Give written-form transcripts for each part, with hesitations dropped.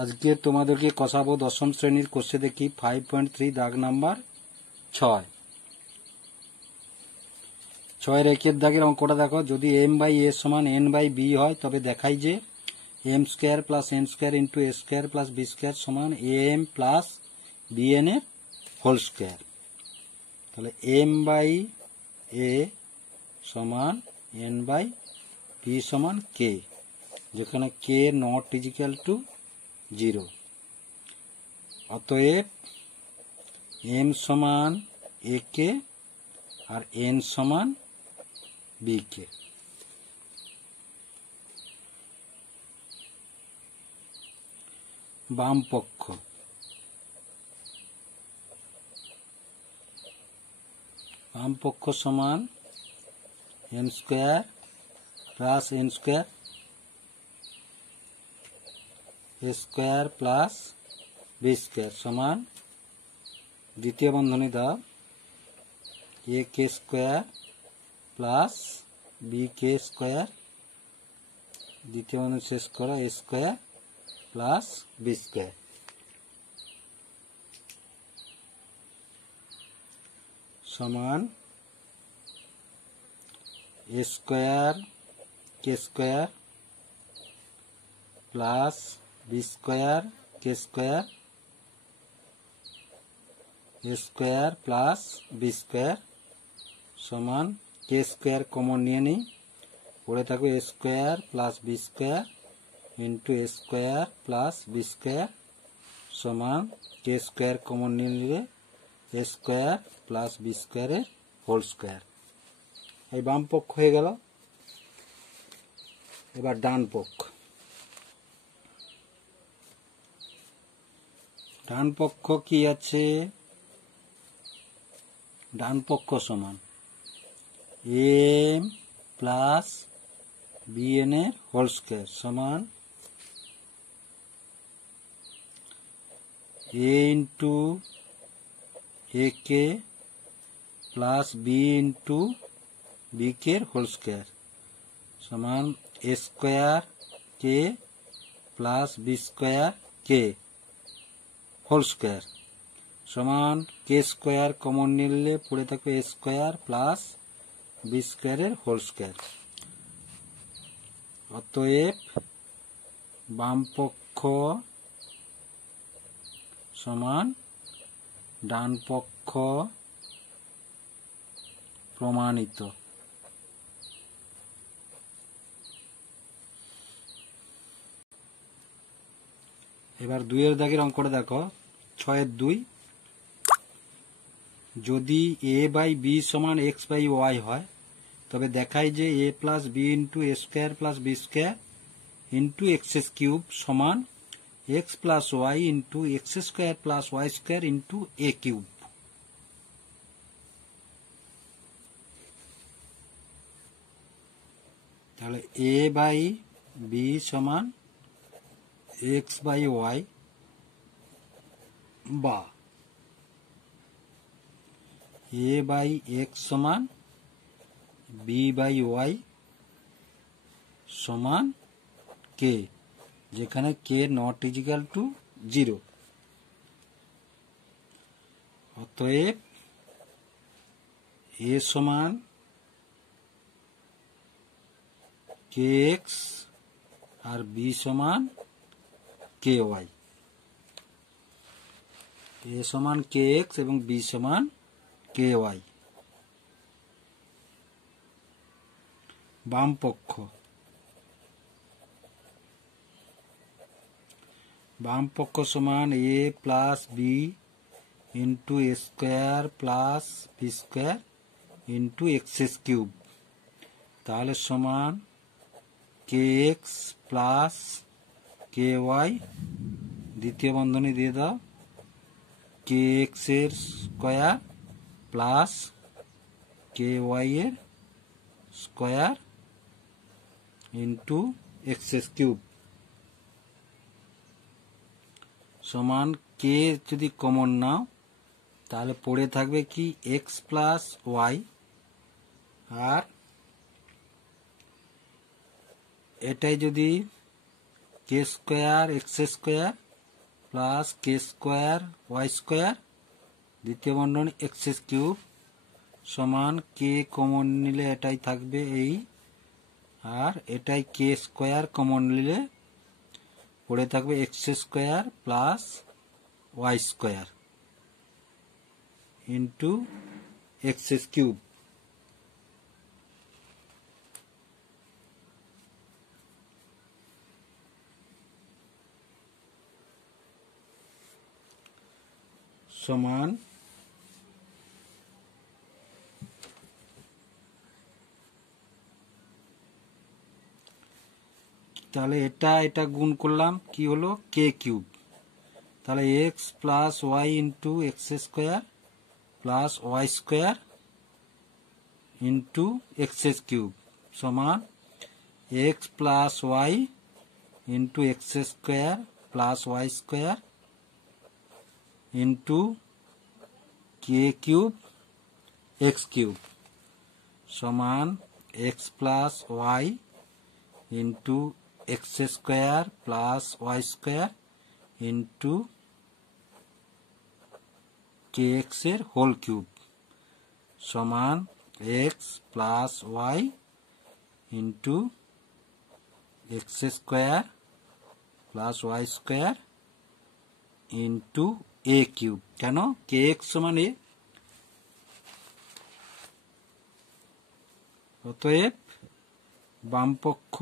আজকে তোমাদেরকে কষাবো দশম শ্রেণীর কোষে দেখি 5.3 দাগ নাম্বার 6 6 একের দাগের অঙ্কটা দেখো। যদি m/a সমান n/b হয় তবে দেখাই যে m square plus n square into a square plus b square সমান am প্লাস bn এর হোল স্কয়ার। তাহলে m/a সমান n/b সমান k, যেখানে k নট ইজিক্যাল টু 0। অতএব m সমান a কে আর n সমান b কে। বাম পক্ষ সমান m square plus n square a square plus b square সমান দ্বিতীয় বন্ধনী দাও a k square plus b k square, দ্বিতীয় বন্ধনী শেষ করো a square plus b square সমান a square k square plus b square k square a square plus b square সমান k স্কয়ার কমন নিয়ে নিই, পড়ে থাকবে a square plus b square into a square plus b square সমান k square common নিয়ে নিলে a square plus b স্কয়ারের whole square. এই বাম পক্ষ হয়ে গেল। এবার ডান পক্ষ কি আছে? ডান পক্ষ সমান m প্লাস bn এর হোল স্কয়ার সমান a into a k plus b into b k এর হোল স্কয়ার সমান a square k plus b square k whole square সমান k স্কয়ার কমন নিলে পড়ে থাকবে a স্কয়ার প্লাস b স্কয়ারের whole square. অতএব বাম পক্ষ সমান ডান পক্ষ প্রমাণিত। এবার 2 এর দাগের অঙ্কটা দেখো 6 এর 2। যদি a/b সমান x/y হয় তবে দেখায় যে a plus b into a square plus b square into x cube সমান x plus y into x square plus y square into a cube. তাহলে a/b সমান x/y বা a/x সমান b/y সমান k, যেখানে k নট ইজিক্যাল টু 0। অতএব a সমান kx আর b সমান ky। a সমান kx এবং b সমান ky। বাম পক্ষ সমান a plus b into a square plus b square into x cube. তাহলে সমান kx প্লাস ky, দ্বিতীয় বন্ধনী দিয়ে দাও kx এর স্কয়ার প্লাস ky এর স্কয়ার ইন্টু এক্স কিউব সমান k যদি কমন নাও তাহলে পড়ে থাকবে কি x প্লাস y, আর এটাই যদি কে স্কয়ার এক্স স্কয়ার প্লাস কে স্কোয়ার ওয়াই স্কোয়ার দ্বিতীয় বন্ধনী এক্স কিউব সমান কে কমন নিলে এটাই থাকবে এই, আর এটাই কে স্কোয়ার কমন নিলে পড়ে থাকবে x square plus y square into x cube. সমান তাহলে এটা গুণ করলাম কি হলো কে কিউব, তাহলে x plus y into x square plus y square into x cube সমান x plus y into x square plus y square into k cube x cube সমান x plus y into x square plus y square into k x এর whole cube সমান x plus y into x square plus y square into a cube. কেন k x সমান এ, অতএব বামপক্ষ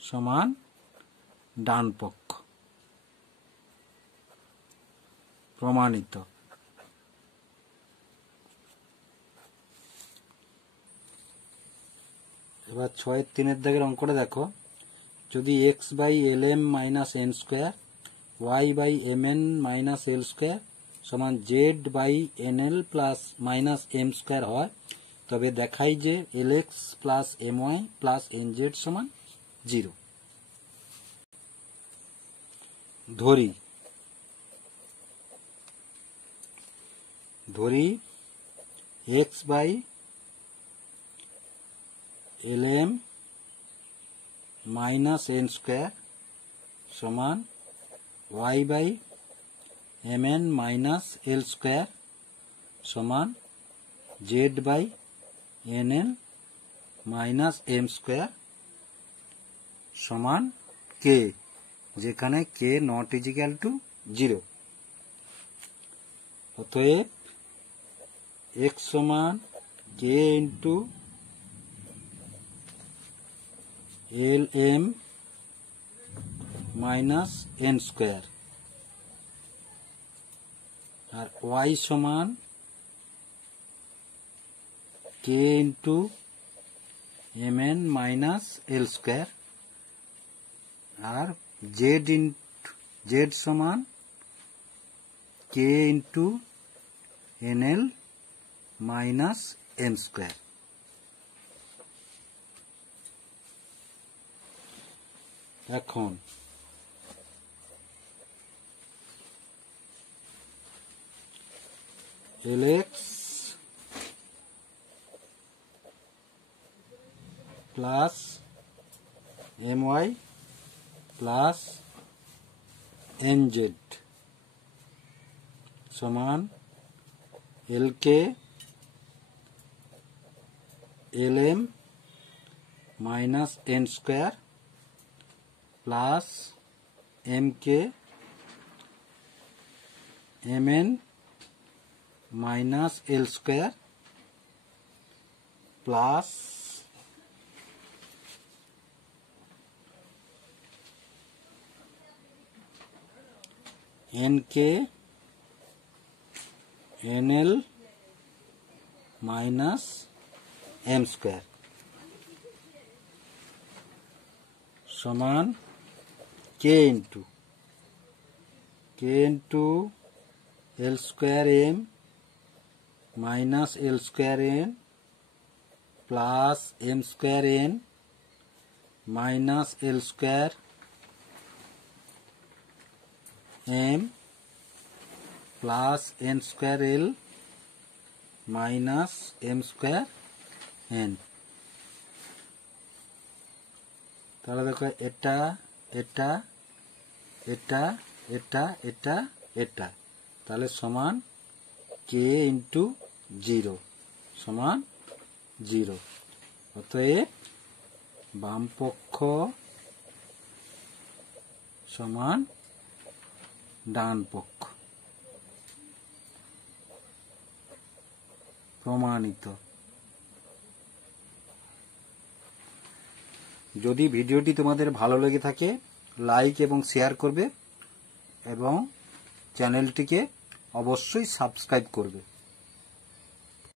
সমান ডান পক্ষ, প্রমাণিত। এবার 6-3 দাগের অঙ্কটা দেখো, যদি x by l m minus n square y by m n minus l square সমান z by n l plus minus m square হয়, তবে দেখাই যে l x plus m y plus n z সমান 0। ধরি x by l m minus n square সমান y by m n minus l square সমান z by n l minus m square সমান k, যেখানে কে নট ইজিক্যাল টু 0। অতএব x সমান k into l m minus n square আর y সমান k into m n minus l square আর z সমান k into n l minus m square. এখন l x plus m y plus n z সমান l k l m minus n square plus m k m n minus l square plus n k n l minus m square সমান k into l square M minus l square n plus m square n minus l square m plus n square l minus m square n. তাহলে দেখো এটা এটা এটা এটা এটা, তাহলে সমান কে ইন্টু 0 সমান 0। অতএব বাম পক্ষ সমান ডান পক্ষ। প্রমাণিত। যদি ভিডিওটি তোমাদের ভালো লেগে থাকে লাইক এবং শেয়ার করবে এবং চ্যানেলটিকে অবশ্যই সাবস্ক্রাইব করবে।